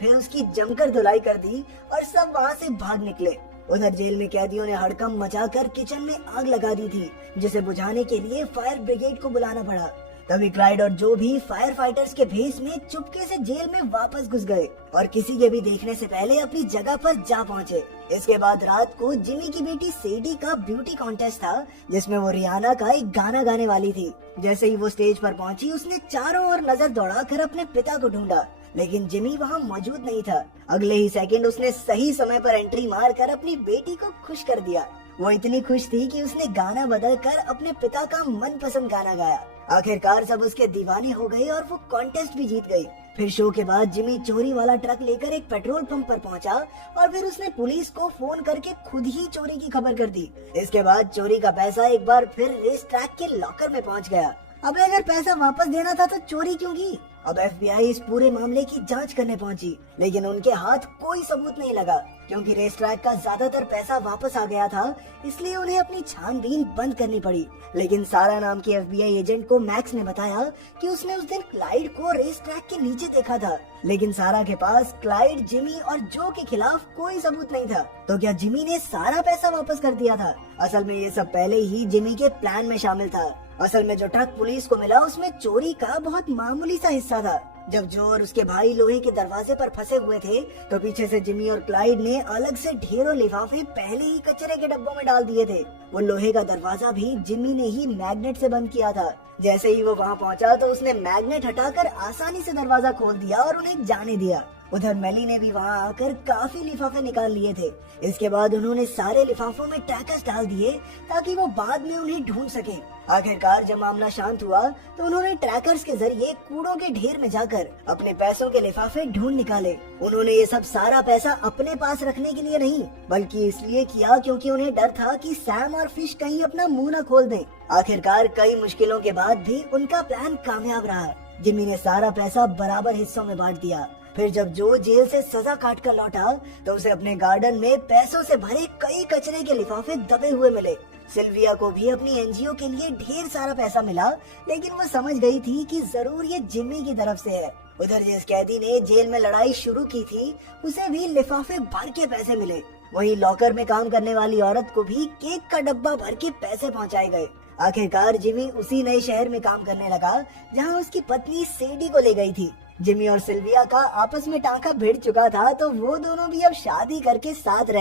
फिर उसकी जमकर धुलाई कर दी और सब वहाँ से भाग निकले। उधर जेल में कैदियों ने हड़कंप मचाकर किचन में आग लगा दी थी, जिसे बुझाने के लिए फायर ब्रिगेड को बुलाना पड़ा। तभी क्लाइड और जो भी फायर फाइटर्स के भेष में चुपके से जेल में वापस घुस गए और किसी के भी देखने से पहले अपनी जगह पर जा पहुंचे। इसके बाद रात को जिमी की बेटी सेडी का ब्यूटी कॉन्टेस्ट था, जिसमें वो रियाना का एक गाना गाने वाली थी। जैसे ही वो स्टेज पर पहुंची, उसने चारों ओर नजर दौड़ाकर अपने पिता को ढूंढा, लेकिन जिमी वहाँ मौजूद नहीं था। अगले ही सेकंड उसने सही समय पर एंट्री मारकर अपनी बेटी को खुश कर दिया। वो इतनी खुश थी कि उसने गाना बदल कर अपने पिता का मनपसंद गाना गाया। आखिरकार सब उसके दीवाने हो गए और वो कॉन्टेस्ट भी जीत गई। फिर शो के बाद जिमी चोरी वाला ट्रक लेकर एक पेट्रोल पंप पर पहुंचा और फिर उसने पुलिस को फोन करके खुद ही चोरी की खबर कर दी। इसके बाद चोरी का पैसा एक बार फिर रेस ट्रैक के लॉकर में पहुंच गया। अब अगर पैसा वापस देना था तो चोरी क्यों की? अब एफबीआई इस पूरे मामले की जांच करने पहुंची, लेकिन उनके हाथ कोई सबूत नहीं लगा, क्योंकि रेस ट्रैक का ज्यादातर पैसा वापस आ गया था। इसलिए उन्हें अपनी छानबीन बंद करनी पड़ी। लेकिन सारा नाम की एफबीआई एजेंट को मैक्स ने बताया कि उसने उस दिन क्लाइड को रेस ट्रैक के नीचे देखा था। लेकिन सारा के पास क्लाइड, जिमी और जो के खिलाफ कोई सबूत नहीं था। तो क्या जिमी ने सारा पैसा वापस कर दिया था? असल में ये सब पहले ही जिमी के प्लान में शामिल था। असल में जो ट्रक पुलिस को मिला उसमें चोरी का बहुत मामूली सा हिस्सा था। जब जो और उसके भाई लोहे के दरवाजे पर फंसे हुए थे, तो पीछे से जिमी और क्लाइड ने अलग से ढेरों लिफाफे पहले ही कचरे के डब्बों में डाल दिए थे। वो लोहे का दरवाजा भी जिमी ने ही मैग्नेट से बंद किया था। जैसे ही वो वहाँ पहुँचा तो उसने मैग्नेट हटाकर आसानी से दरवाजा खोल दिया और उन्हें जाने दिया। उधर मेली ने भी वहाँ आकर काफी लिफाफे निकाल लिए थे। इसके बाद उन्होंने सारे लिफाफों में ट्रैकर्स डाल दिए ताकि वो बाद में उन्हें ढूंढ सके। आखिरकार जब मामला शांत हुआ तो उन्होंने ट्रैकर्स के जरिए कूड़ों के ढेर में जाकर अपने पैसों के लिफाफे ढूंढ निकाले। उन्होंने ये सब सारा पैसा अपने पास रखने के लिए नहीं, बल्कि इसलिए किया क्योंकि उन्हें डर था कि सैम और फिश कहीं अपना मुंह न खोल दें। आखिरकार कई मुश्किलों के बाद भी उनका प्लान कामयाब रहा। जिमी ने सारा पैसा बराबर हिस्सों में बांट दिया। फिर जब जो जेल से सजा काट कर लौटा तो उसे अपने गार्डन में पैसों से भरे कई कचरे के लिफाफे दबे हुए मिले। सिल्विया को भी अपनी एनजीओ के लिए ढेर सारा पैसा मिला, लेकिन वो समझ गई थी कि जरूर ये जिमी की तरफ से है। उधर जिस कैदी ने जेल में लड़ाई शुरू की थी, उसे भी लिफाफे भर के पैसे मिले। वहीं लॉकर में काम करने वाली औरत को भी केक का डब्बा भर के पैसे पहुँचाए गए। आखिरकार जिमी उसी नए शहर में काम करने लगा जहाँ उसकी पत्नी सेडी को ले गई थी। जिमी और सिल्विया का आपस में टांका भिड़ चुका था, तो वो दोनों भी अब शादी करके साथ रह